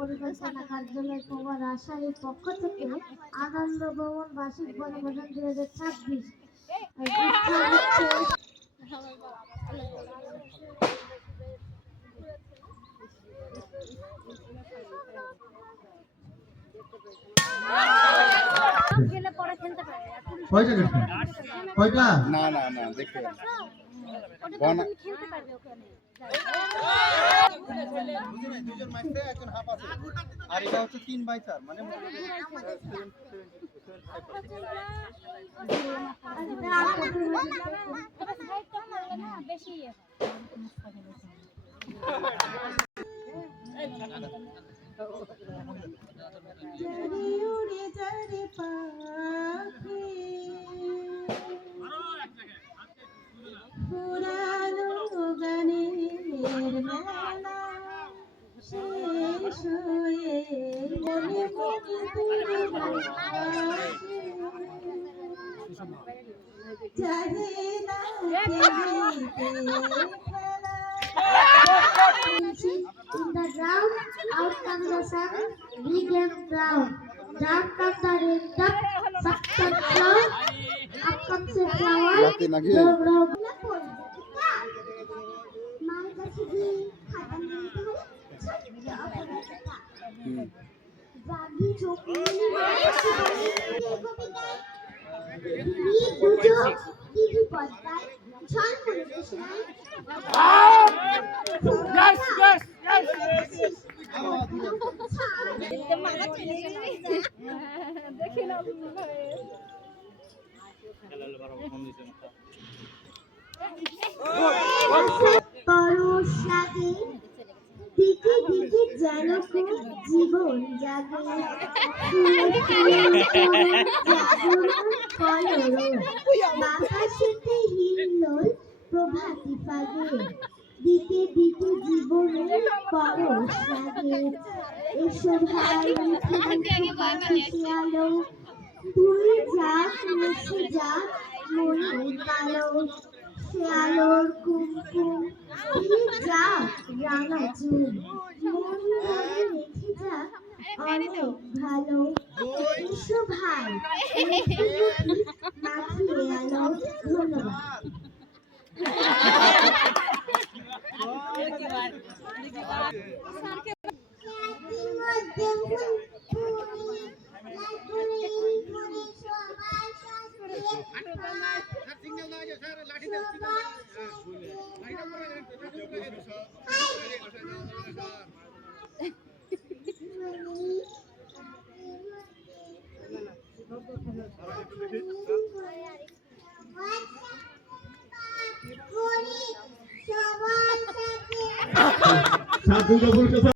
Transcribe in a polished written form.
পরিকল্পনা কার্যালয় কুমার রাজশাহীর পক্ষ থেকে আনন্দ ভ্রমণ বার্ষিক বনভোজন 2026 কয়টা না না না দেখতে আর এটা হচ্ছে 3/4 মানে In the ground, out comes the sun, reclaim ground. Down comes the raindrop, suck the cloud, up comes the flower, grow, grow. মায়ের কাছে গিয়ে খাতা নিয়ে নিতে হবে, ছোট্ট অপরাধটা। জাগি চোখ মেলে মায়ের কবিতায়, দুটো কিছু পদ্মায়, ছল পরিবেশনায়। পরশ লাগে দিকে দিকে যেন জীবন জাগে, বাতাসেতে হিল্লোল প্রভাতি পাগে, দিতে দিতে জীবনের পরশ লাগে। এসো ভাই আলো, তুই যাক মিশে যাক মনের কালো, সে আলোর কুমকুম যাক রাঙা চুল, মন রেখে যাক অনেক ভালো। এসো ভাই মাখিয়ে আলো। ধন্যবাদ। সাধু